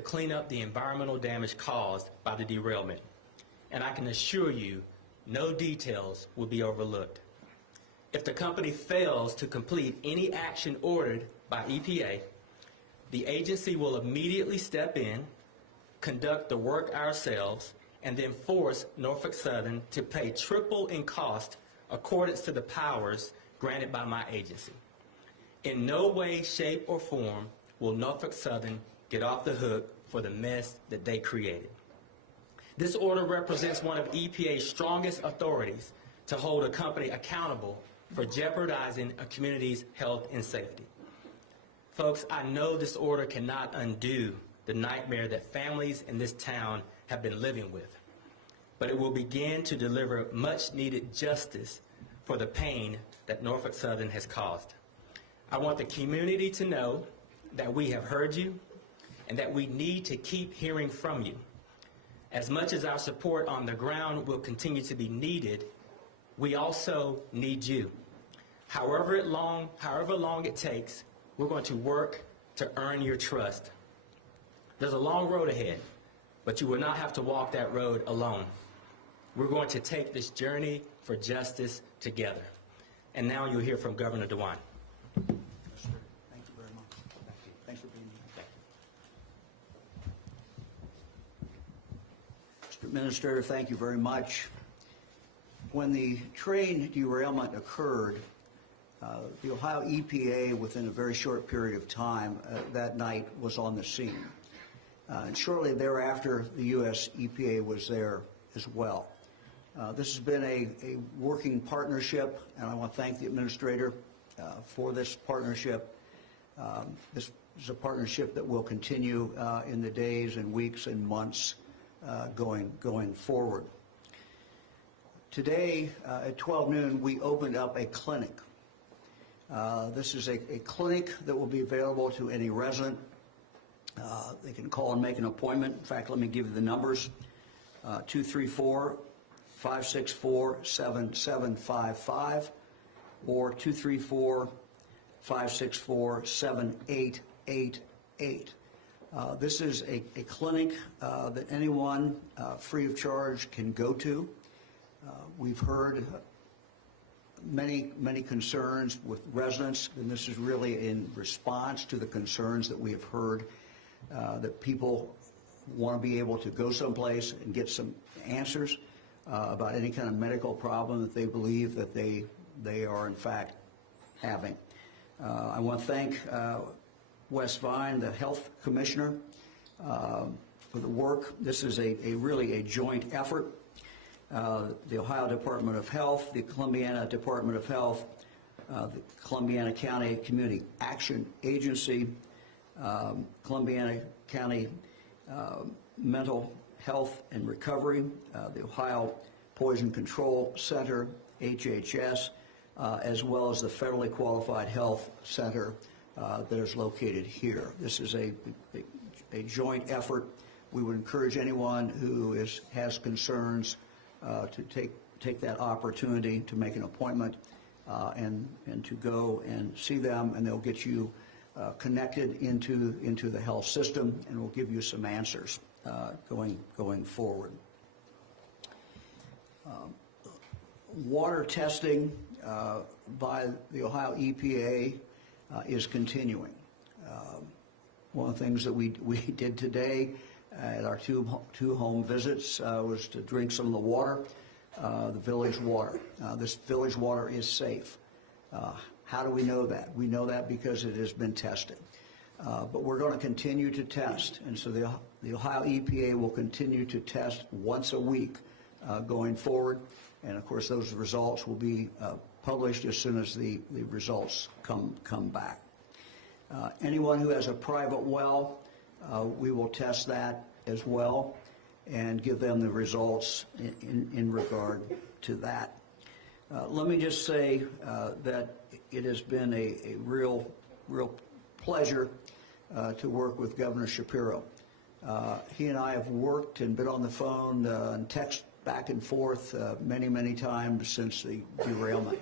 to clean up the environmental damage caused by the derailment. And I can assure you, no details will be overlooked. If the company fails to complete any action ordered by EPA, the agency will immediately step in, conduct the work ourselves, and then force Norfolk Southern to pay triple in cost accordance to the powers granted by my agency. In no way, shape, or form will Norfolk Southern get off the hook for the mess that they created. This order represents one of EPA's strongest authorities to hold a company accountable for jeopardizing a community's health and safety. Folks, I know this order cannot undo the nightmare that families in this town have been living with, but it will begin to deliver much-needed justice for the pain that Norfolk Southern has caused. I want the community to know that we have heard you and that we need to keep hearing from you. As much as our support on the ground will continue to be needed, we also need you. However long it takes, we're going to work to earn your trust. There's a long road ahead, but you will not have to walk that road alone. We're going to take this journey for justice together. And now you'll hear from Governor DeWine. Yes, sir. Thank you very much. Thank you. Thanks for being here. Mr. Administrator, thank you very much. When the train derailment occurred, the Ohio EPA, within a very short period of time that night, was on the scene. And shortly thereafter, the U.S. EPA was there as well. This has been a working partnership, and I want to thank the Administrator for this partnership. This is a partnership that will continue in the days and weeks and months going forward. Today, at 12 noon, we opened up a clinic. This is a clinic that will be available to any resident. They can call and make an appointment. In fact, let me give you the numbers. 234-564-7755 or 234-564-7888. This is a clinic that anyone free of charge can go to. We've heard many concerns with residents, and this is really in response to the concerns that we have heard, that people want to be able to go someplace and get some answers about any kind of medical problem that they believe that they are in fact having. I want to thank Wes Vine, the Health Commissioner, for the work. This is really a joint effort. The Ohio Department of Health, the Columbiana Department of Health, the Columbiana County Community Action Agency, Columbiana County Mental Health and Recovery, the Ohio Poison Control Center, HHS, as well as the Federally Qualified Health Center that is located here. This is a joint effort. We would encourage anyone who has concerns to take that opportunity to make an appointment and to go and see them, and they'll get you connected into the health system, and will give you some answers going forward. Water testing by the Ohio EPA is continuing. One of the things that we did today at our two home visits was to drink some of the water, the village water. This village water is safe. How do we know that? We know that because it has been tested. But we're going to continue to test, and so the Ohio EPA will continue to test once a week going forward, and of course those results will be published as soon as the results come back. Anyone who has a private well, we will test that as well and give them the results in regard to that. Let me just say that it has been a real pleasure to work with Governor Shapiro. He and I have worked and been on the phone and text back and forth many times since the derailment.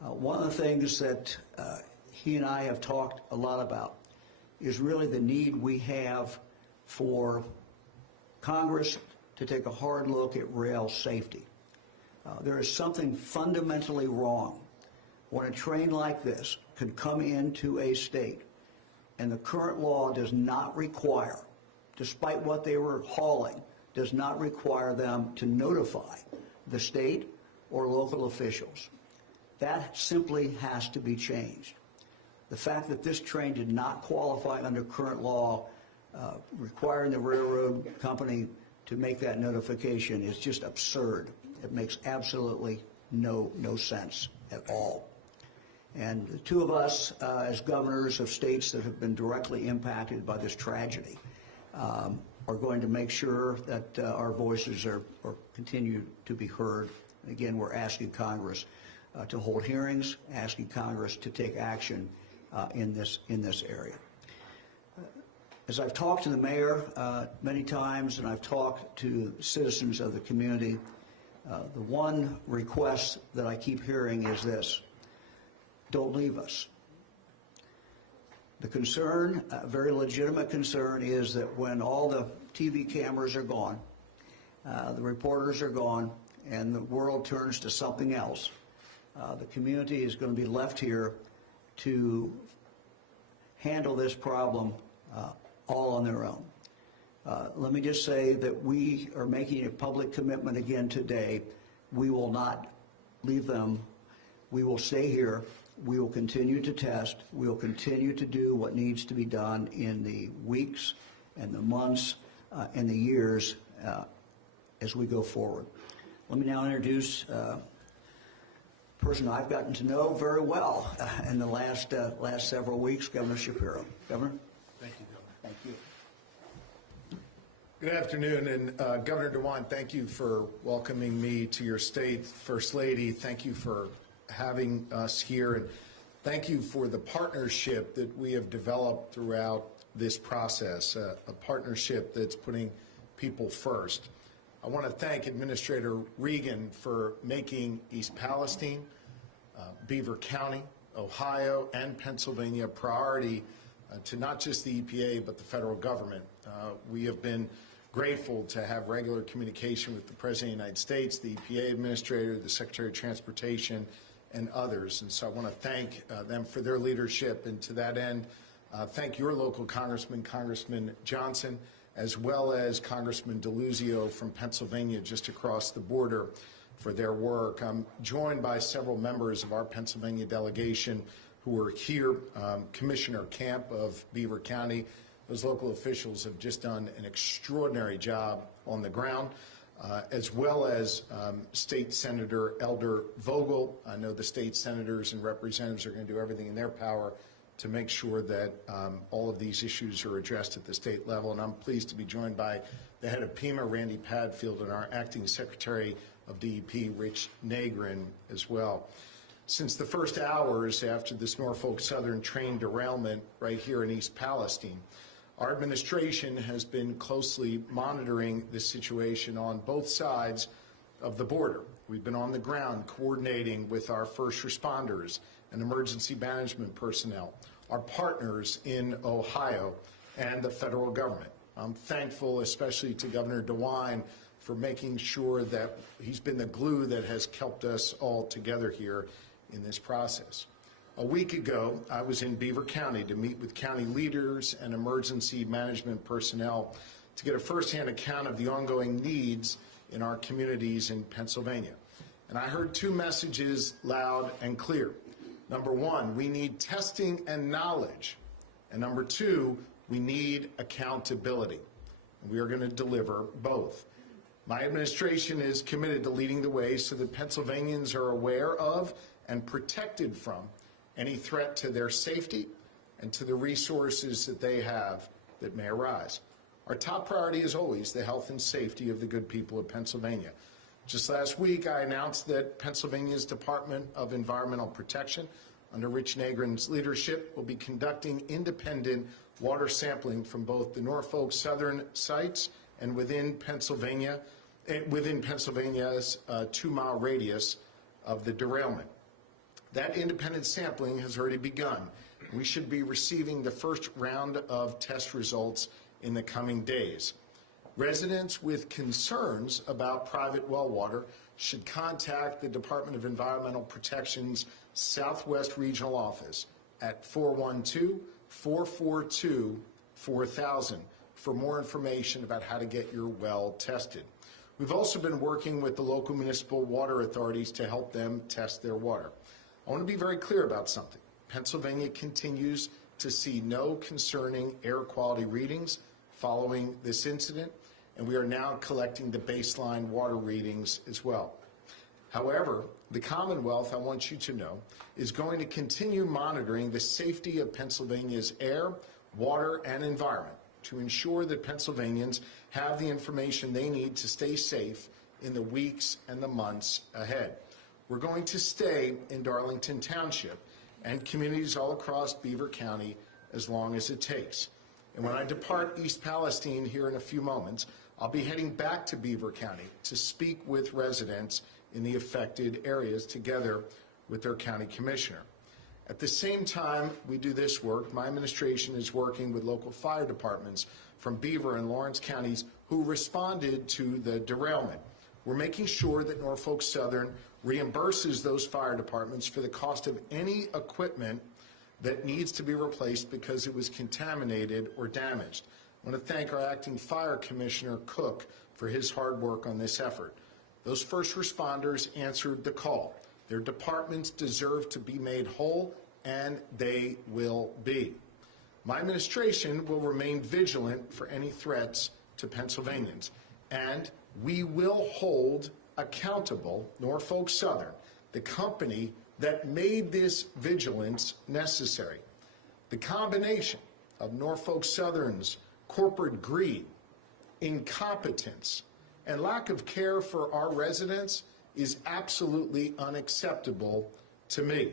One of the things that he and I have talked a lot about is really the need we have for Congress to take a hard look at rail safety. There is something fundamentally wrong when a train like this can come into a state and the current law does not require, despite what they were hauling, does not require them to notify the state or local officials. That simply has to be changed. The fact that this train did not qualify under current law, requiring the railroad company to make that notification is just absurd. It makes absolutely no sense at all. And the two of us, as governors of states that have been directly impacted by this tragedy, are going to make sure that our voices are continue to be heard. Again, we're asking Congress to hold hearings, asking Congress to take action in this area. As I've talked to the mayor many times, and I've talked to citizens of the community, the one request that I keep hearing is this: don't leave us. The concern, a very legitimate concern, is that when all the TV cameras are gone, the reporters are gone, and the world turns to something else, the community is going to be left here to handle this problem all on their own. Let me just say that we are making a public commitment again today. We will not leave them. We will stay here. We will continue to test. We will continue to do what needs to be done in the weeks and the months and the years as we go forward. Let me now introduce a person I've gotten to know very well in the last several weeks, Governor Shapiro. Governor? Thank you, Governor. Thank you. Good afternoon, and Governor DeWine, thank you for welcoming me to your state. First Lady, thank you for having us here, and thank you for the partnership that we have developed throughout this process, a partnership that's putting people first. I want to thank Administrator Regan for making East Palestine, Beaver County, Ohio, and Pennsylvania a priority to not just the EPA, but the federal government. We have been grateful to have regular communication with the President of the United States, the EPA Administrator, the Secretary of Transportation, and others. And so I want to thank them for their leadership. And to that end, thank your local Congressman, Congressman Johnson, as well as Congressman DeLuzio from Pennsylvania, just across the border, for their work. I'm joined by several members of our Pennsylvania delegation who are here. Commissioner Camp of Beaver County. Those local officials have just done an extraordinary job on the ground, as well as State Senator Elder Vogel. I know the state senators and representatives are going to do everything in their power to make sure that all of these issues are addressed at the state level. And I'm pleased to be joined by the head of PEMA, Randy Padfield, and our acting Secretary of DEP, Rich Negrin, as well. Since the first hours after this Norfolk Southern train derailment right here in East Palestine, our administration has been closely monitoring this situation on both sides of the border. We've been on the ground coordinating with our first responders and emergency management personnel, our partners in Ohio, and the federal government. I'm thankful especially to Governor DeWine for making sure that he's been the glue that has kept us all together here in this process. A week ago, I was in Beaver County to meet with county leaders and emergency management personnel to get a firsthand account of the ongoing needs in our communities in Pennsylvania. And I heard two messages loud and clear. Number one, we need testing and knowledge. And number two, we need accountability. And we are going to deliver both. My administration is committed to leading the way so that Pennsylvanians are aware of and protected from any threat to their safety and to the resources that they have that may arise. Our top priority is always the health and safety of the good people of Pennsylvania. Just last week, I announced that Pennsylvania's Department of Environmental Protection, under Rich Negrin's leadership, will be conducting independent water sampling from both the Norfolk Southern sites and within Pennsylvania's 2-mile radius of the derailment. That independent sampling has already begun. We should be receiving the first round of test results in the coming days. Residents with concerns about private well water should contact the Department of Environmental Protection's Southwest Regional Office at 412-442-4000 for more information about how to get your well tested. We've also been working with the local municipal water authorities to help them test their water. I want to be very clear about something. Pennsylvania continues to see no concerning air quality readings following this incident, and we are now collecting the baseline water readings as well. However, the Commonwealth, I want you to know, is going to continue monitoring the safety of Pennsylvania's air, water, and environment to ensure that Pennsylvanians have the information they need to stay safe in the weeks and the months ahead. We're going to stay in Darlington Township and communities all across Beaver County as long as it takes. And when I depart East Palestine here in a few moments, I'll be heading back to Beaver County to speak with residents in the affected areas together with their county commissioner. At the same time we do this work, my administration is working with local fire departments from Beaver and Lawrence counties who responded to the derailment. We're making sure that Norfolk Southern reimburses those fire departments for the cost of any equipment that needs to be replaced because it was contaminated or damaged. I want to thank our acting fire commissioner, Cook, for his hard work on this effort. Those first responders answered the call. Their departments deserve to be made whole, and they will be. My administration will remain vigilant for any threats to Pennsylvanians, and we will hold accountable Norfolk Southern, the company that made this vigilance necessary. The combination of Norfolk Southern's corporate greed, incompetence, and lack of care for our residents is absolutely unacceptable to me.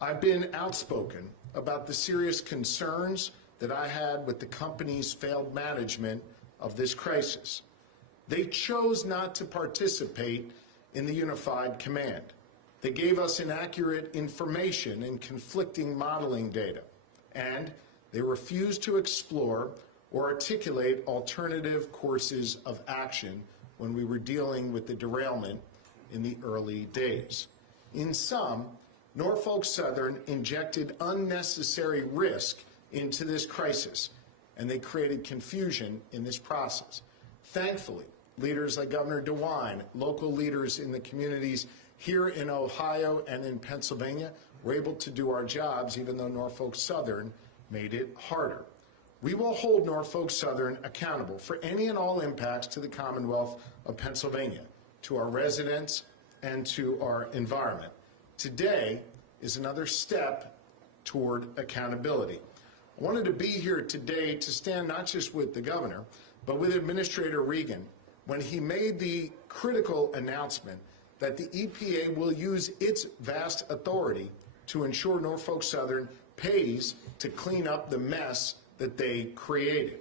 I've been outspoken about the serious concerns that I had with the company's failed management of this crisis. They chose not to participate in the unified command. They gave us inaccurate information and conflicting modeling data, and they refused to explore or articulate alternative courses of action when we were dealing with the derailment in the early days. In sum, Norfolk Southern injected unnecessary risk into this crisis, and they created confusion in this process. Thankfully, leaders like Governor DeWine, local leaders in the communities here in Ohio and in Pennsylvania were able to do our jobs, even though Norfolk Southern made it harder. We will hold Norfolk Southern accountable for any and all impacts to the Commonwealth of Pennsylvania, to our residents, and to our environment. Today is another step toward accountability. I wanted to be here today to stand not just with the governor, but with Administrator Regan when he made the critical announcement that the EPA will use its vast authority to ensure Norfolk Southern pays to clean up the mess that they created.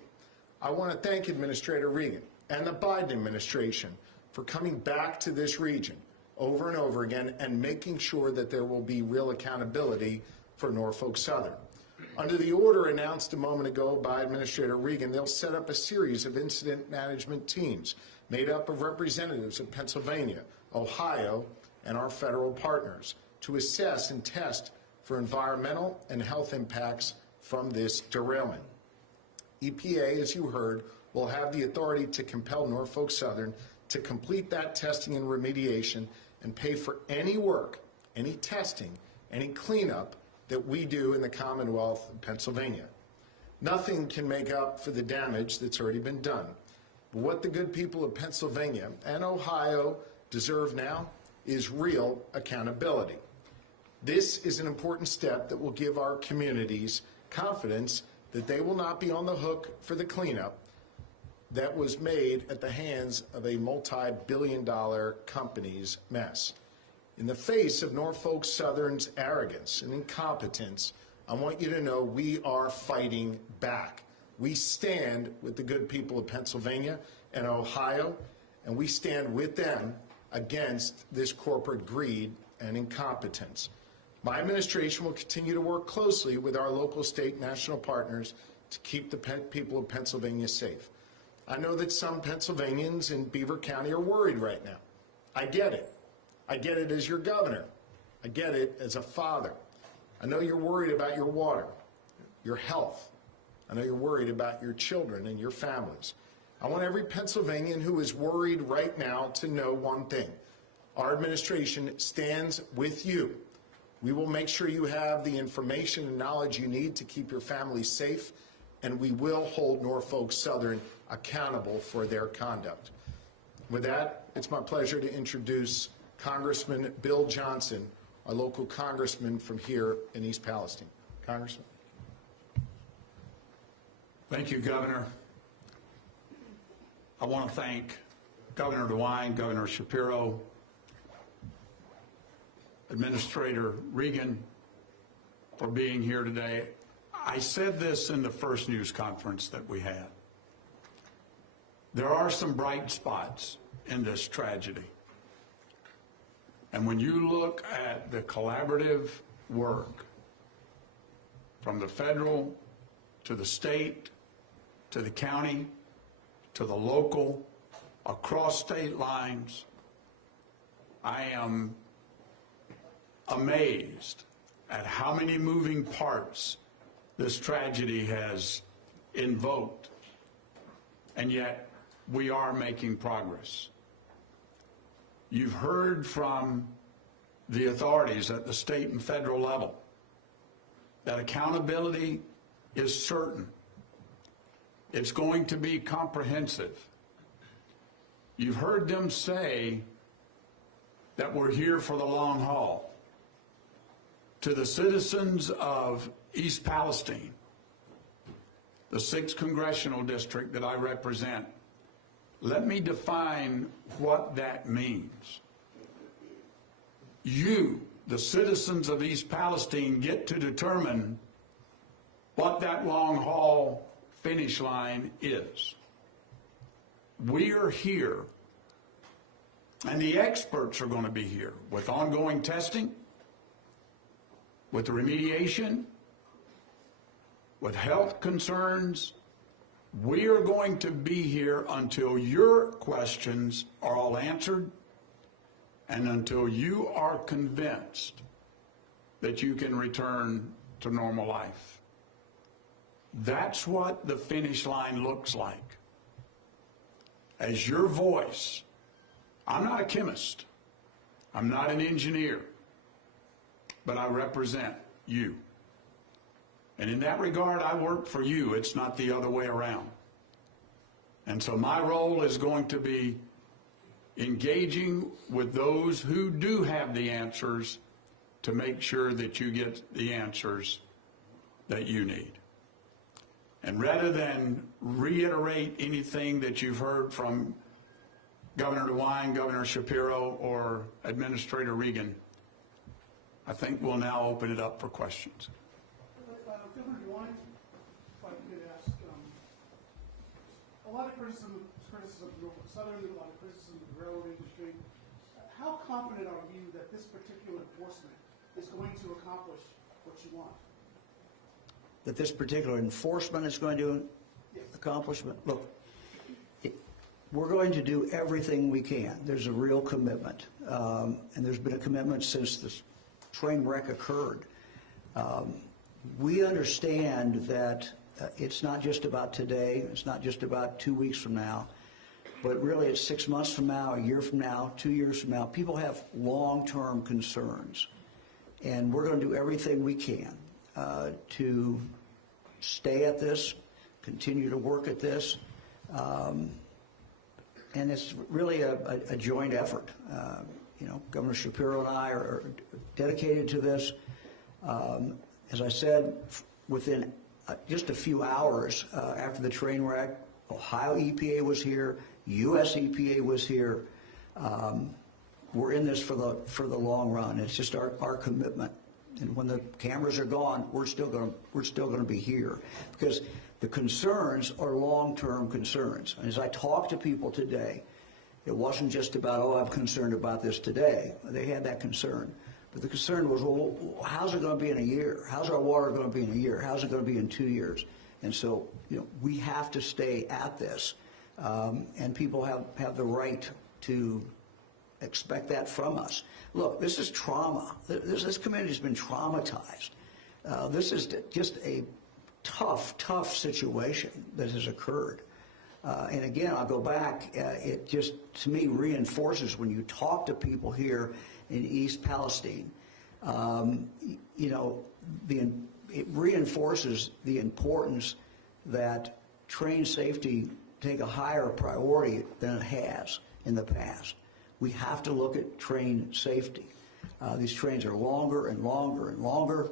I want to thank Administrator Regan and the Biden administration for coming back to this region over and over again and making sure that there will be real accountability for Norfolk Southern. Under the order announced a moment ago by Administrator Regan, they'll set up a series of incident management teams made up of representatives of Pennsylvania, Ohio, and our federal partners to assess and test for environmental and health impacts from this derailment. EPA, as you heard, will have the authority to compel Norfolk Southern to complete that testing and remediation and pay for any work, any testing, any cleanup that we do in the Commonwealth of Pennsylvania. Nothing can make up for the damage that's already been done. But what the good people of Pennsylvania and Ohio deserve now is real accountability. This is an important step that will give our communities confidence that they will not be on the hook for the cleanup that was made at the hands of a multi-billion-dollar company's mess. In the face of Norfolk Southern's arrogance and incompetence, I want you to know we are fighting back. We stand with the good people of Pennsylvania and Ohio, and we stand with them against this corporate greed and incompetence. My administration will continue to work closely with our local, state, and national partners to keep the people of Pennsylvania safe. I know that some Pennsylvanians in Beaver County are worried right now. I get it. I get it as your governor. I get it as a father. I know you're worried about your water, your health. I know you're worried about your children and your families. I want every Pennsylvanian who is worried right now to know one thing. Our administration stands with you. We will make sure you have the information and knowledge you need to keep your family safe, and we will hold Norfolk Southern accountable for their conduct. With that, it's my pleasure to introduce Congressman Bill Johnson, our local congressman from here in East Palestine. Congressman. Thank you, Governor. I want to thank Governor DeWine, Governor Shapiro, Administrator Regan for being here today. I said this in the first news conference that we had. There are some bright spots in this tragedy. And when you look at the collaborative work from the federal to the state to the county to the local, across state lines, I am amazed at how many moving parts this tragedy has invoked, and yet we are making progress. You've heard from the authorities at the state and federal level that accountability is certain. It's going to be comprehensive. You've heard them say that we're here for the long haul. To the citizens of East Palestine, the 6th Congressional District that I represent, let me define what that means. You, the citizens of East Palestine, get to determine what that long haul finish line is. We are here, and the experts are going to be here with ongoing testing, with remediation, with health concerns. We are going to be here until your questions are all answered and until you are convinced that you can return to normal life. That's what the finish line looks like. As your voice, I'm not a chemist, I'm not an engineer, but I represent you. And in that regard, I work for you. It's not the other way around. And so my role is going to be engaging with those who do have the answers to make sure that you get the answers that you need. And rather than reiterate anything that you've heard from Governor DeWine, Governor Shapiro, or Administrator Regan, I think we'll now open it up for questions. Governor DeWine, if I could ask, a lot of criticism of Norfolk Southern, a lot of criticism of the railroad industry. How confident are you that this particular enforcement is going to accomplish what you want? That this particular enforcement is going to accomplish? Look, we're going to do everything we can. There's a real commitment, and there's been a commitment since this train wreck occurred. We understand that it's not just about today, it's not just about 2 weeks from now, but really it's 6 months from now, a year from now, 2 years from now. People have long-term concerns, and we're going to do everything we can to stay at this, continue to work at this, and it's really a joint effort. You know, Governor Shapiro and I are dedicated to this. As I said, within just a few hours after the train wreck, Ohio EPA was here, U.S. EPA was here. We're in this for the long run. It's just our commitment. And when the cameras are gone, we're still going to be here, because the concerns are long-term concerns. And as I talk to people today, it wasn't just about, oh, I'm concerned about this today. They had that concern. But the concern was, well, how's it going to be in a year? How's our water going to be in a year? How's it going to be in 2 years? And so, we have to stay at this, and people have the right to expect that from us. Look, this is trauma. This community has been traumatized. This is just a tough situation that has occurred. And again, I'll go back, it just, to me, reinforces when you talk to people here in East Palestine, it reinforces the importance that train safety take a higher priority than it has in the past. We have to look at train safety. These trains are longer and longer and longer.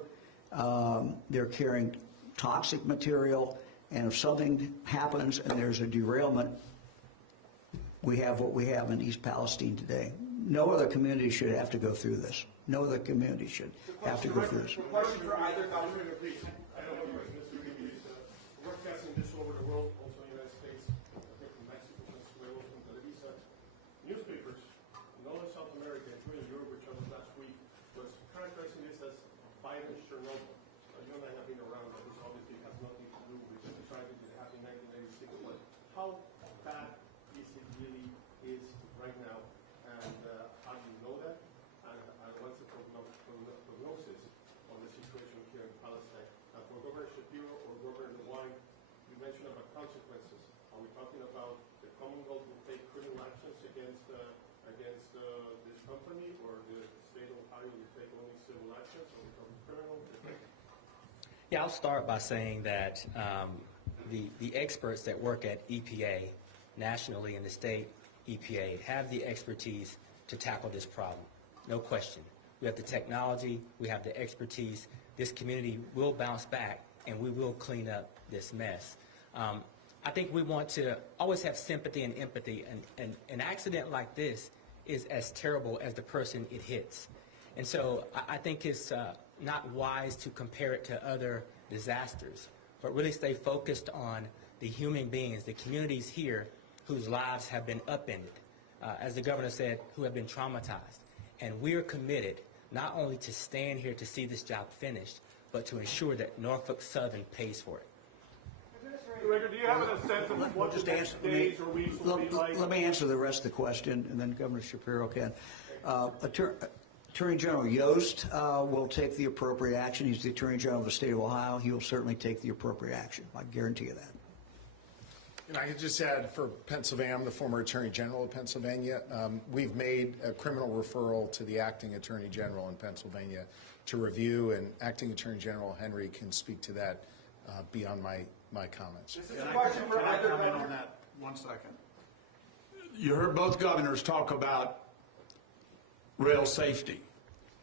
They're carrying toxic material, and if something happens and there's a derailment, we have what we have in East Palestine today. No other community should have to go through this. No other community should have to go through this. Question for either government, please. I don't know if Mr. Regan is broadcasting this over the world, also in the United States, I think from Mexico, Venezuela, from Televisa. Newspapers in all of South America, including Europe, which I was last week, was characterizing this as Biden's Chernobyl. You and I have been around, but this obviously has nothing to do with the tragedy that happened in 1986. But how bad is it really is right now, and how do you know that? And what's the prognosis on the situation here in Palestine? And for Governor Shapiro or Governor DeWine, you mentioned about consequences. Are we talking about the Commonwealth will take criminal actions against this company, or the state of Ohio will take only civil actions? Are we talking criminal? Yeah, I'll start by saying that the experts that work at EPA nationally and the state EPA have the expertise to tackle this problem. No question. We have the technology, we have the expertise. This community will bounce back, and we will clean up this mess. I think we want to always have sympathy and empathy, and an accident like this is as terrible as the person it hits. And so I think it's not wise to compare it to other disasters, but really stay focused on the human beings, the communities here whose lives have been upended, as the governor said, who have been traumatized. And we are committed not only to stand here to see this job finished, but to ensure that Norfolk Southern pays for it. Director, do you have a sense of what the next days or weeks will be like? Let me answer the rest of the question, and then Governor Shapiro can. Attorney General Yost will take the appropriate action. He's the Attorney General of the state of Ohio. He will certainly take the appropriate action. I guarantee you that. And I could just add, for Pennsylvania, I'm the former Attorney General of Pennsylvania. We've made a criminal referral to the Acting Attorney General in Pennsylvania to review, and Acting Attorney General Henry can speak to that beyond my comments. This is a question for either comment on that 1 second. You heard both governors talk about rail safety.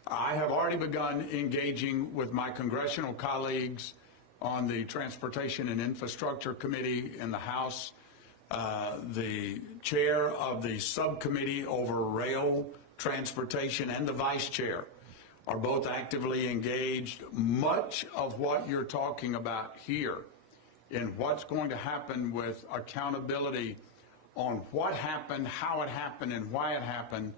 I have already begun engaging with my congressional colleagues on the Transportation and Infrastructure Committee in the House. The chair of the subcommittee over rail transportation and the vice chair are both actively engaged. Much of what you're talking about here in what's going to happen with accountability on what happened, how it happened, and why it happened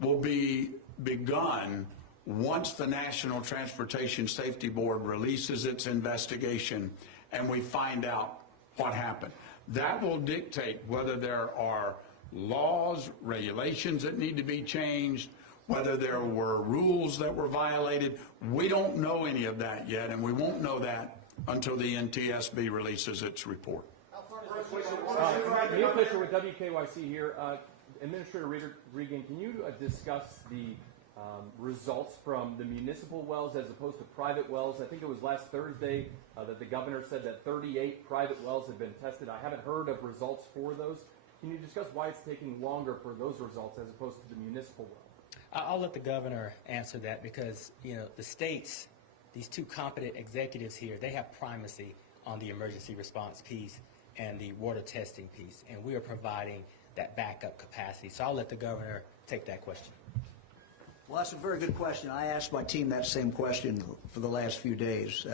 will be begun once the National Transportation Safety Board releases its investigation and we find out what happened. That will dictate whether there are laws, regulations that need to be changed, whether there were rules that were violated. We don't know any of that yet, and we won't know that until the NTSB releases its report. Neil Fisher with WKYC here. Administrator Regan, can you discuss the results from the municipal wells as opposed to private wells? I think it was last Thursday that the governor said that 38 private wells had been tested. I haven't heard of results for those. Can you discuss why it's taking longer for those results as opposed to the municipal well? I'll let the governor answer that because, the states, these two competent executives here, they have primacy on the emergency response piece and the water testing piece, and we are providing that backup capacity. So I'll let the governor take that question. Well, that's a very good question. I asked my team that same question for the last few days.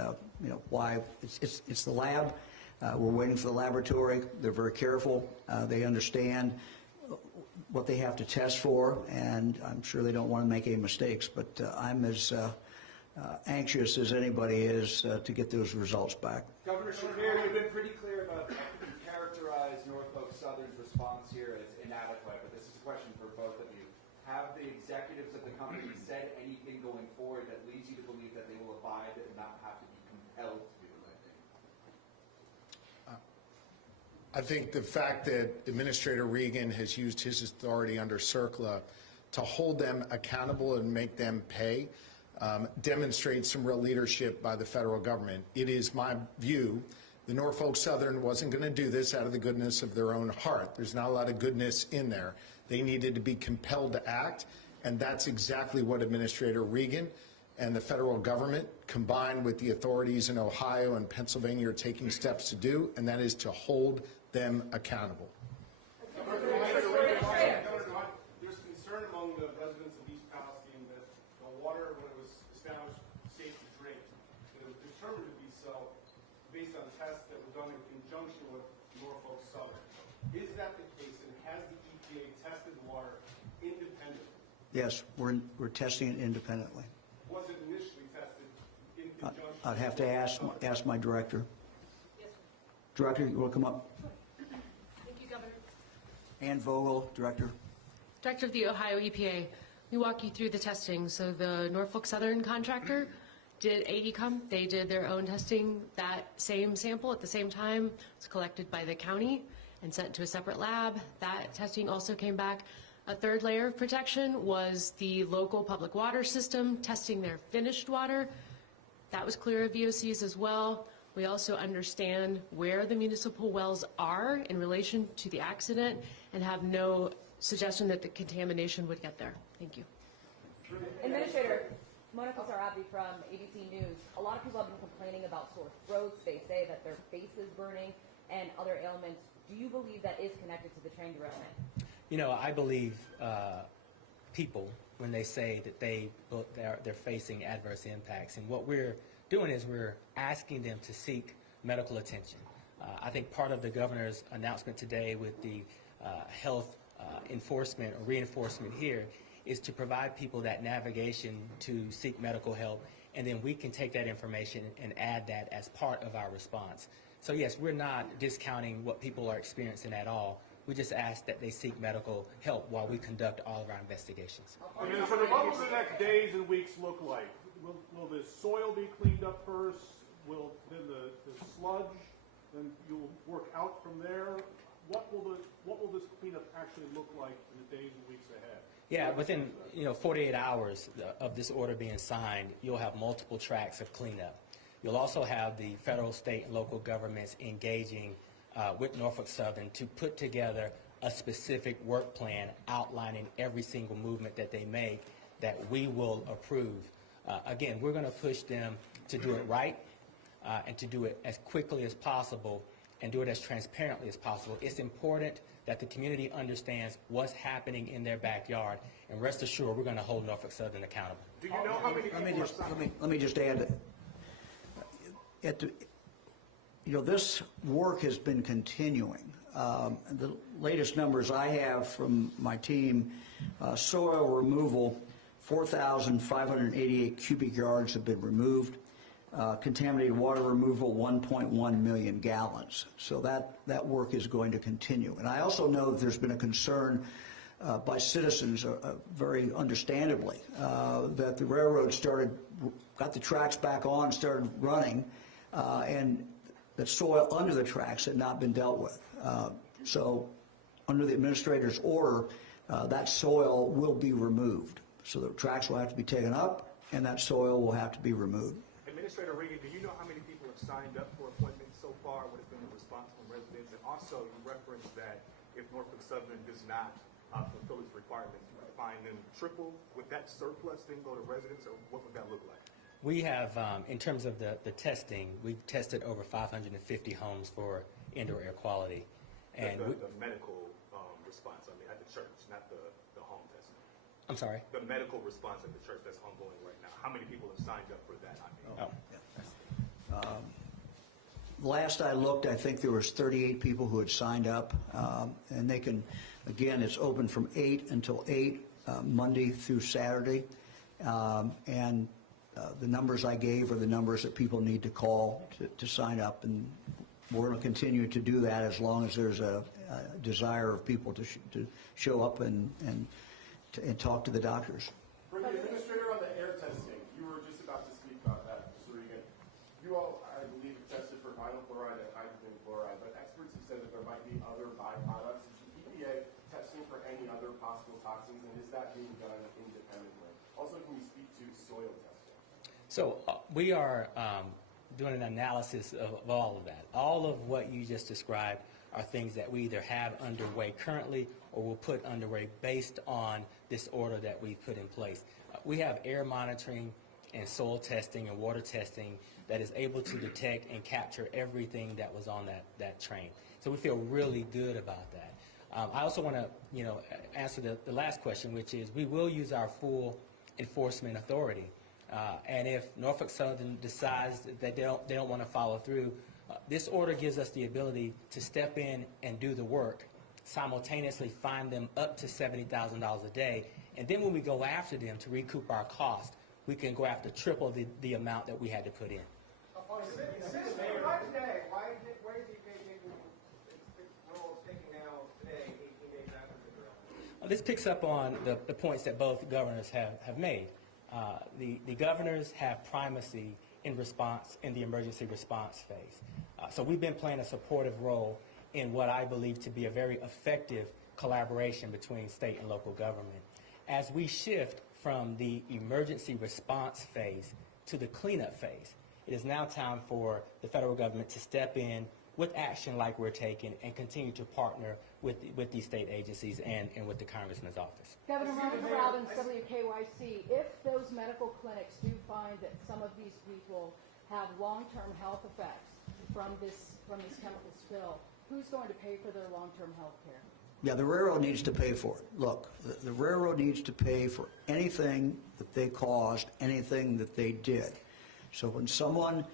Why? It's the lab. We're waiting for the laboratory. They're very careful. They understand what they have to test for, and I'm sure they don't want to make any mistakes. But I'm as anxious as anybody is to get those results back. Governor Shapiro, you've been pretty clear about, you characterize Norfolk Southern's response here as inadequate, but this is a question for both of you. Have the executives of the company said anything going forward that leads you to believe that they will abide and not have to be compelled to do the right thing? I think the fact that Administrator Regan has used his authority under CERCLA to hold them accountable and make them pay demonstrates some real leadership by the federal government. It is my view the Norfolk Southern wasn't going to do this out of the goodness of their own heart. There's not a lot of goodness in there. They needed to be compelled to act, and that's exactly what Administrator Regan and the federal government, combined with the authorities in Ohio and Pennsylvania, are taking steps to do, and that is to hold them accountable. There's concern among the residents of East Palestine that the water, when it was established, safe to drink, that it was determined to be so based on tests that were done in conjunction with Norfolk Southern. Is that the case, and has the EPA tested water independently? Yes, we're testing it independently. Was it initially tested in conjunction? I'd have to ask my director. Yes, sir. Director, you want to come up? Thank you, Governor. Ann Vogel, Director. Director of the Ohio EPA, we walk you through the testing. So the Norfolk Southern contractor did AECOM. They did their own testing. That same sample at the same time was collected by the county and sent to a separate lab. That testing also came back. A third layer of protection was the local public water system testing their finished water. That was clear of VOCs as well. We also understand where the municipal wells are in relation to the accident and have no suggestion that the contamination would get there. Thank you. Administrator, Monica Sarabi from ABC News. A lot of people have been complaining about sore throats. They say that their face is burning and other ailments. Do you believe that is connected to the train derailment? You know, I believe people when they say that they're facing adverse impacts. And what we're doing is we're asking them to seek medical attention. I think part of the governor's announcement today with the health enforcement or reinforcement here is to provide people that navigation to seek medical help, and then we can take that information and add that as part of our response. So yes, we're not discounting what people are experiencing at all. We just ask that they seek medical help while we conduct all of our investigations. Administrator, what will the next days and weeks look like? Will the soil be cleaned up first? Will then the sludge? Then you'll work out from there. What will this cleanup actually look like in the days and weeks ahead? Yeah, within 48 hours of this order being signed, you'll have multiple tracks of cleanup. You'll also have the federal, state, and local governments engaging with Norfolk Southern to put together a specific work plan outlining every single movement that they make that we will approve. Again, we're going to push them to do it right and to do it as quickly as possible and do it as transparently as possible. It's important that the community understands what's happening in their backyard, and rest assured we're going to hold Norfolk Southern accountable. Do you know how many people Let me just add that this work has been continuing. The latest numbers I have from my team, soil removal, 4,588 cubic yards have been removed. Contaminated water removal, 1.1 million gallons. So that work is going to continue. And I also know that there's been a concern by citizens, very understandably, that the railroad got the tracks back on, started running, and the soil under the tracks had not been dealt with. So under the administrator's order, that soil will be removed. So the tracks will have to be taken up, and that soil will have to be removed. Administrator Regan, do you know how many people have signed up for appointments so far? What has been the response from residents? And also, you referenced that if Norfolk Southern does not fulfill its requirements, you would fine them triple. Would that surplus then go to residents, or what would that look like? We have, in terms of the testing, we've tested over 550 homes for indoor air quality. And the medical response, I mean, at the church, not the home testing. I'm sorry? The medical response at the church that's ongoing right now. How many people have signed up for that? Last I looked, I think there was 38 people who had signed up, and they can, again, it's open from 8 until 8, Monday through Saturday, and The numbers I gave are the numbers that people need to call to sign up, and we're going to continue to do that as long as there's a desire of people to show up and talk to the doctors. For the administrator on the air testing, you were just about to speak about that, Mr. Regan. You all, I believe, tested for vinyl chloride and hydrogen chloride, but experts have said that there might be other byproducts. Is the EPA testing for any other possible toxins, and is that being done independently? Also, can you speak to soil testing? So we are doing an analysis of all of that. All of what you just described are things that we either have underway currently or will put underway based on this order that we put in place. We have air monitoring and soil testing and water testing that is able to detect and capture everything that was on that train. So we feel really good about that. I also want to, answer the last question, which is we will use our full enforcement authority. And if Norfolk Southern decides that they don't want to follow through, this order gives us the ability to step in and do the work, simultaneously fine them up to $70,000 a day, and then when we go after them to recoup our cost, we can go after triple the amount that we had to put in. Why is the EPA taking now today, 18 days after the derailment? This picks up on the points that both governors have made. The governors have primacy in the emergency response phase. So we've been playing a supportive role in what I believe to be a very effective collaboration between state and local government. As we shift from the emergency response phase to the cleanup phase, it is now time for the federal government to step in with action like we're taking and continue to partner with these state agencies and with the Congressman's office. Governor Monica Robbins, WKYC, if those medical clinics do find that some of these people have long-term health effects from this chemical spill, who's going to pay for their long-term health care? Yeah, the railroad needs to pay for it. Look, the railroad needs to pay for anything that they caused, anything that they did. So when someone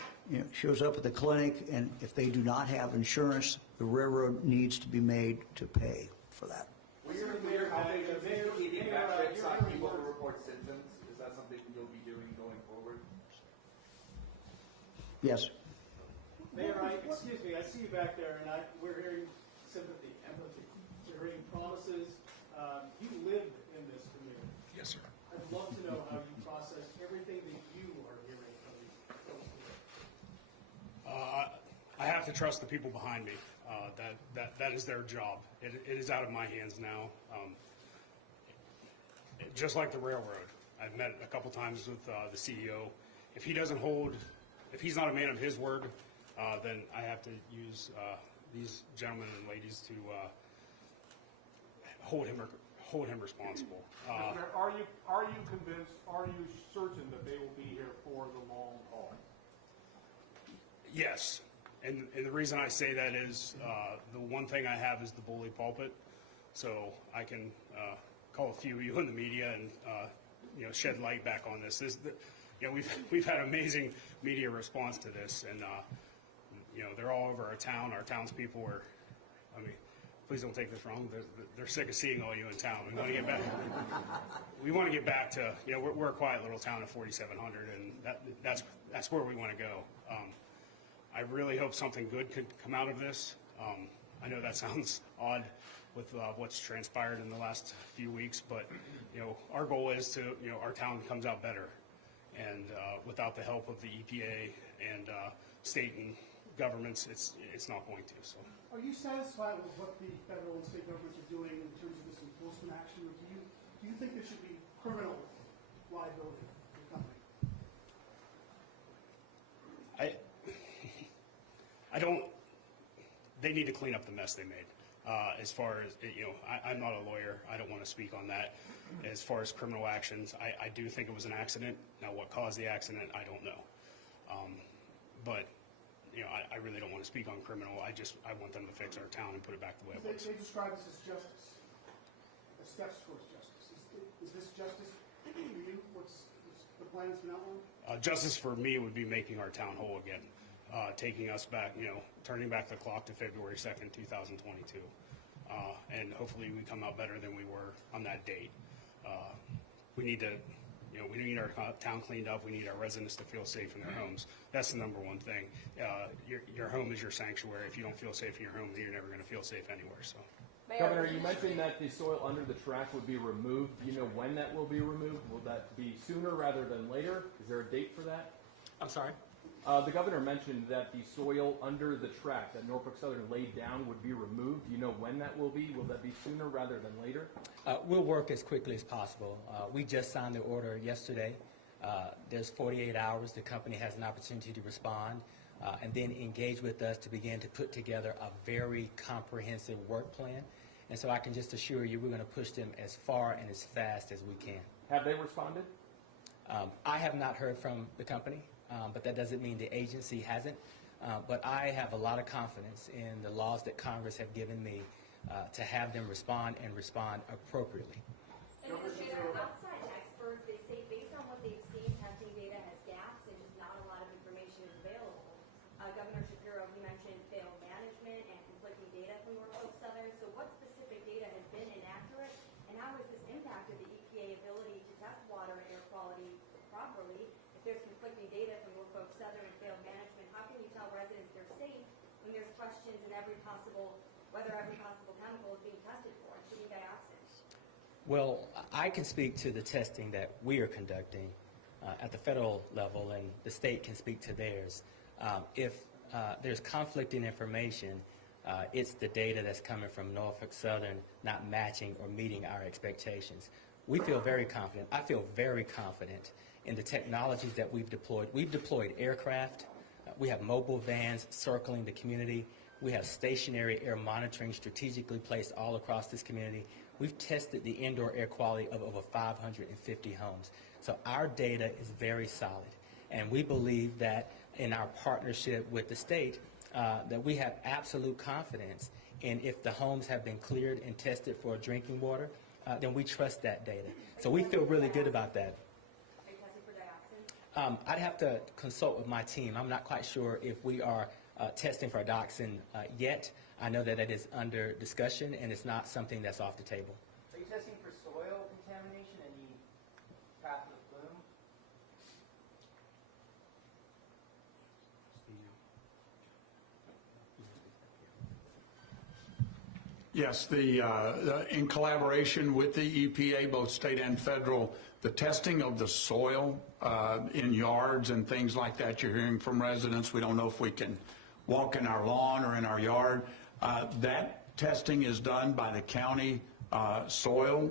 shows up at the clinic and if they do not have insurance, the railroad needs to be made to pay for that. Will you clear how big of metrics on people who report symptoms? Is that something you'll be doing going forward? Yes. Mayor, excuse me, I see you back there, and we're hearing sympathy, empathy. We're hearing promises. You live in this community. Yes, sir. I'd love to know how you process everything that you are hearing from these folks here. I have to trust the people behind me. That is their job. It is out of my hands now. Just like the railroad, I've met a couple times with the CEO. If he's not a man of his word, then I have to use these gentlemen and ladies to hold him responsible. Are you convinced? Are you certain that they will be here for the long haul? Yes, and the reason I say that is the one thing I have is the bully pulpit, so I can call a few of you in the media and shed light back on this. We've had amazing media response to this, and they're all over our town. Our townspeople are, please don't take this wrong. They're sick of seeing all you in town. We want to get back. We want to get back to we're a quiet little town of 4,700, and that's where we want to go. I really hope something good could come out of this. I know that sounds odd with what's transpired in the last few weeks, but our goal is to our town comes out better, and without the help of the EPA and state and governments, it's not going to. So. Are you satisfied with what the federal and state governments are doing in terms of this enforcement action, or do you think there should be criminal liability for the company? I don't. They need to clean up the mess they made. As far as I'm not a lawyer. I don't want to speak on that. As far as criminal actions, I do think it was an accident. Now, what caused the accident, I don't know. But I really don't want to speak on criminal. I want them to fix our town and put it back the way it was. They describe this as justice, as steps towards justice. Is this justice for you? What's the plan that's been outlined? Justice for me would be making our town whole again, taking us back, turning back the clock to February 2nd, 2022. And hopefully we come out better than we were on that date. We need to we need our town cleaned up. We need our residents to feel safe in their homes. That's the number one thing. Your home is your sanctuary. If you don't feel safe in your home, then you're never going to feel safe anywhere. So. Governor, you mentioned that the soil under the track would be removed. Do you know when that will be removed? Will that be sooner rather than later? Is there a date for that? I'm sorry? The governor mentioned that the soil under the track that Norfolk Southern laid down would be removed. Do you know when that will be? Will that be sooner rather than later? We'll work as quickly as possible. We just signed the order yesterday. There's 48 hours. The company has an opportunity to respond and then engage with us to begin to put together a very comprehensive work plan. And so I can just assure you we're going to push them as far and as fast as we can. Have they responded? I have not heard from the company, but that doesn't mean the agency hasn't. But I have a lot of confidence in the laws that Congress have given me to have them respond and respond appropriately. Administrator, outside experts, they say based on what they've seen, testing data has gaps and just not a lot of information is available. Governor Shapiro, he mentioned failed management and conflicting data from Norfolk Southern. So what specific data has been inaccurate, and how has this impacted the EPA ability to test water and air quality properly? If there's conflicting data from Norfolk Southern and failed management, how can you tell residents they're safe when there's questions in whether every possible chemical is being tested for, including dioxins? Well, I can speak to the testing that we are conducting at the federal level, and the state can speak to theirs. If there's conflicting information, it's the data that's coming from Norfolk Southern not matching or meeting our expectations. We feel very confident. I feel very confident in the technologies that we've deployed. We've deployed aircraft. We have mobile vans circling the community. We have stationary air monitoring strategically placed all across this community. We've tested the indoor air quality of over 550 homes. So our data is very solid. And we believe that in our partnership with the state, that we have absolute confidence in if the homes have been cleared and tested for drinking water, then we trust that data. So we feel really good about that. Are you testing for dioxin? I'd have to consult with my team. I'm not quite sure if we are testing for dioxin yet. I know that it is under discussion, and it's not something that's off the table. Are you testing for soil contamination, any path of plume? Yes, in collaboration with the EPA, both state and federal, the testing of the soil in yards and things like that you're hearing from residents. We don't know if we can walk in our lawn or in our yard. That testing is done by the county soil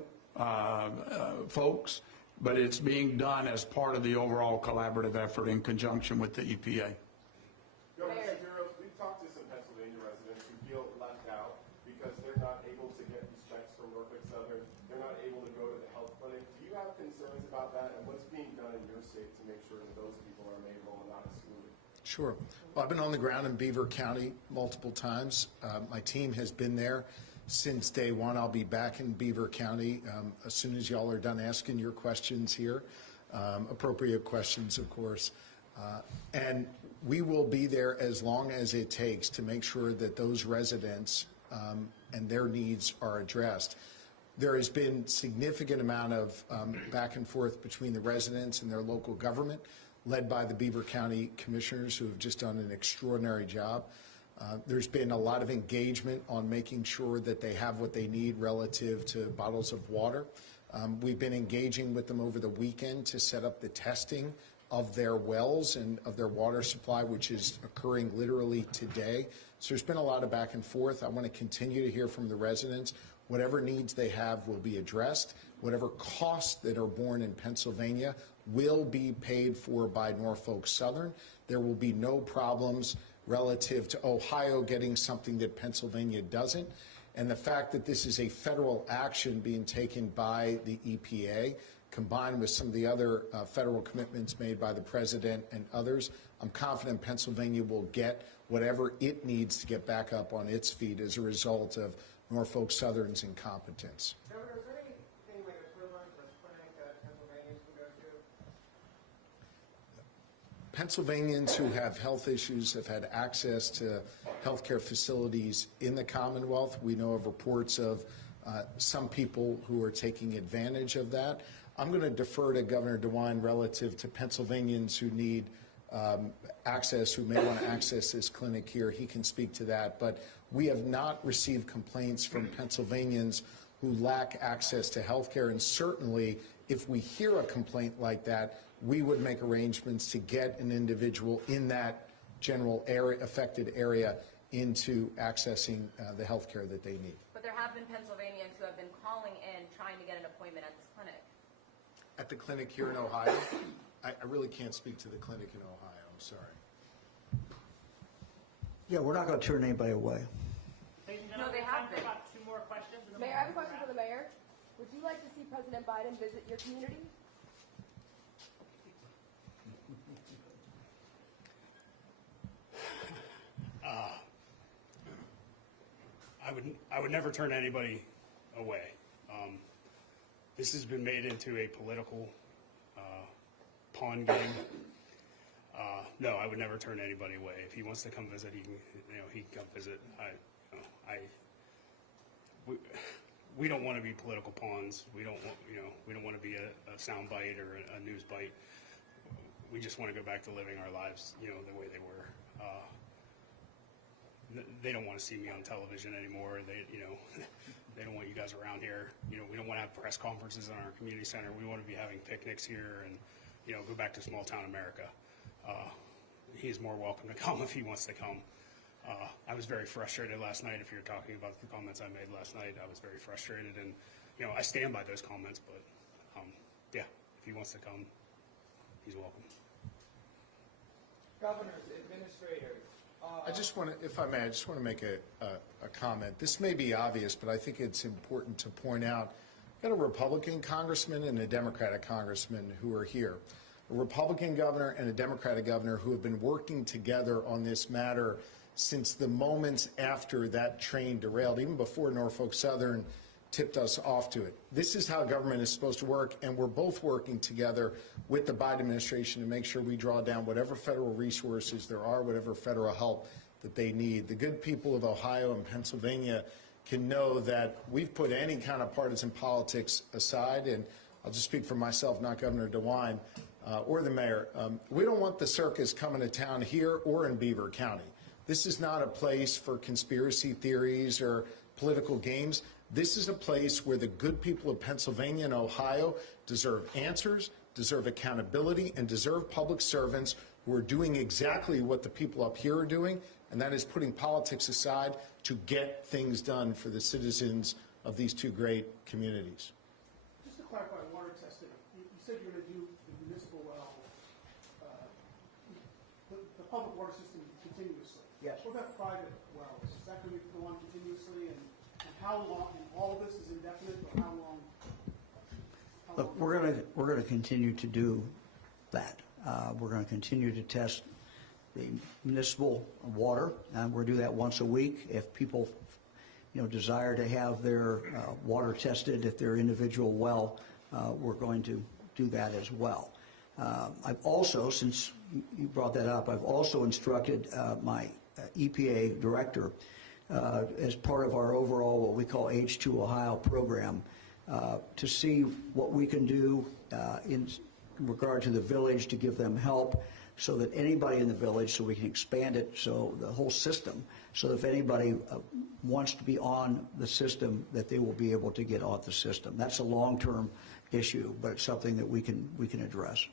folks, but it's being done as part of the overall collaborative effort in conjunction with the EPA. Governor Shapiro, we've talked to some Pennsylvania residents who feel left out because they're not able to get these checks from Norfolk Southern. They're not able to go to the health clinic. Do you have concerns about that, and what's being done in your state to make sure that those people are made whole and not excluded? Sure. Well, I've been on the ground in Beaver County multiple times. My team has been there since day one. I'll be back in Beaver County as soon as y'all are done asking your questions here, appropriate questions, of course. And we will be there as long as it takes to make sure that those residents and their needs are addressed. There has been significant amount of back and forth between the residents and their local government, led by the Beaver County commissioners, who have just done an extraordinary job. There's been a lot of engagement on making sure that they have what they need relative to bottles of water. We've been engaging with them over the weekend to set up the testing of their wells and of their water supply, which is occurring literally today. So there's been a lot of back and forth. I want to continue to hear from the residents. Whatever needs they have will be addressed. Whatever costs that are borne in Pennsylvania will be paid for by Norfolk Southern. There will be no problems relative to Ohio getting something that Pennsylvania doesn't. And the fact that this is a federal action being taken by the EPA, combined with some of the other federal commitments made by the president and others, I'm confident Pennsylvania will get whatever it needs to get back up on its feet as a result of Norfolk Southern's incompetence. Governor, is there anything like equivalent for a clinic that Pennsylvanians can go to? Pennsylvanians who have health issues have had access to healthcare facilities in the Commonwealth. We know of reports of some people who are taking advantage of that. I'm going to defer to Governor DeWine relative to Pennsylvanians who need access, who may want to access this clinic here. He can speak to that. But we have not received complaints from Pennsylvanians who lack access to health care. And certainly, if we hear a complaint like that, we would make arrangements to get an individual in that general area, affected area, into accessing the health care that they need. But there have been Pennsylvanians who have been calling in trying to get an appointment at this clinic. At the clinic here in Ohio, I really can't speak to the clinic in Ohio. I'm sorry. Yeah, we're not going to turn anybody away. No, they have been. About 2 more questions. and then Mayor, we'll I have a question wrap. for the mayor. Would you like to see President Biden visit your community? I would never turn anybody away. This has been made into a political pawn game. No, I would never turn anybody away. If he wants to come visit, he can come visit. We don't want to be political pawns. We don't want to be a sound bite or a news bite. We just want to go back to living our lives, the way they were. They don't want to see me on television anymore. They don't want you guys around here. We don't want to have press conferences in our community center. We want to be having picnics here and, go back to small town America. He's more welcome to come if he wants to come. I was very frustrated last night. If you're talking about the comments I made last night, I was very frustrated, and I stand by those comments. But yeah, if he wants to come, he's welcome. Governors, administrators. I just want to, if I may, I just want to make a comment. This may be obvious, but I think it's important to point out. We've got a Republican congressman and a Democratic congressman who are here. A Republican governor and a Democratic governor who have been working together on this matter since the moments after that train derailed, even before Norfolk Southern tipped us off to it. This is how government is supposed to work, and we're both working together with the Biden administration to make sure we draw down whatever federal resources there are, whatever federal help that they need. The good people of Ohio and Pennsylvania can know that we've put any kind of partisan politics aside, and I'll just speak for myself, not Governor DeWine or the mayor. We don't want the circus coming to town here or in Beaver County. This is not a place for conspiracy theories or political games. This is a place where the good people of Pennsylvania and Ohio deserve answers, deserve accountability, and deserve public servants who are doing exactly what the people up here are doing, and that is putting politics aside to get things done for the citizens of these two great communities. Just to clarify water testing, you said you're going to do the municipal well, the public water system continuously. Yes. What about private wells? Is that going to go on continuously, and how long? And all of this is indefinite, but how long? Look, we're going to continue to do that. We're going to continue to test the municipal water, and we'll do that once a week. If people, desire to have their water tested at their individual well, we're going to do that as well. I've also, since you brought that up, I've also instructed my EPA director as part of our overall what we call H2 Ohio program to see what we can do in regard to the village to give them help so that anybody in the village, so we can expand it, so the whole system, so if anybody wants to be on the system, that they will be able to get off the system. That's a long-term issue, but it's something that we can address.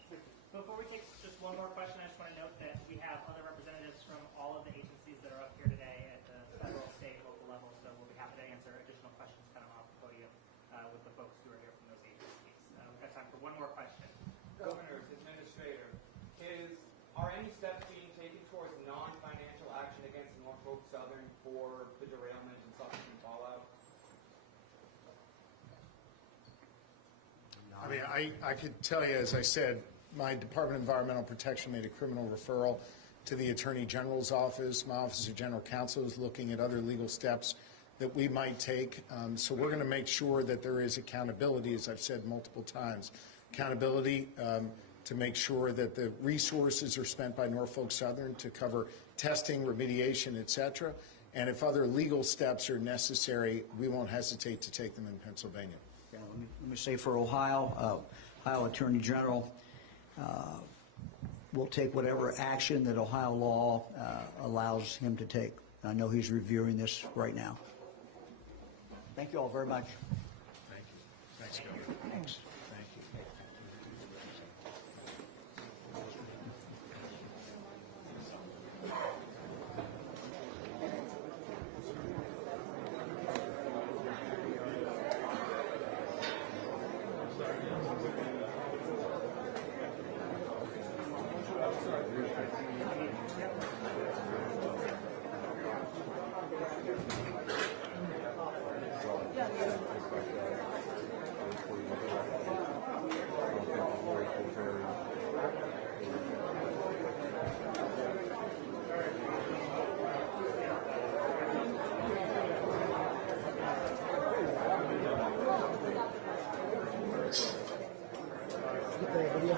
Before we take just one more question, I just want to note that we have other representatives from all of the agencies that are up here today at the federal, state, local level, so we'll be happy to answer additional questions kind of off the podium with the folks who are here from those agencies. We've got time for one more question. Governors, administrator, are any steps being taken towards non-financial action against Norfolk Southern for the derailment and subsequent fallout? I mean, I could tell you, as I said, my Department of Environmental Protection made a criminal referral to the Attorney General's office. My Office of General Counsel is looking at other legal steps that we might take. So we're going to make sure that there is accountability, as I've said multiple times. Accountability to make sure that the resources are spent by Norfolk Southern to cover testing, remediation, et cetera. And if other legal steps are necessary, we won't hesitate to take them in Pennsylvania. Let me say for Ohio, Ohio Attorney General will take whatever action that Ohio law allows him to take. I know he's reviewing this right now. Thank you all very much. Thank you. Thanks, Governor. Thanks.